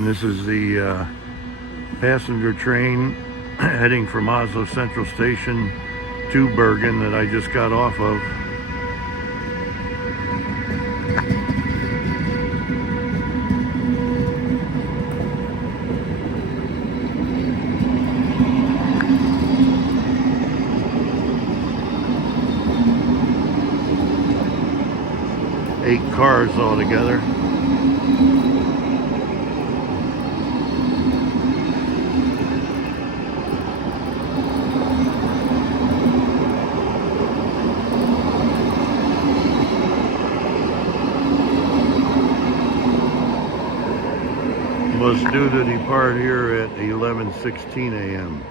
And this is the passenger train heading from Oslo Central Station to Bergen that I just got off of. Eight cars altogether. Was due to depart here at 11:16 a.m.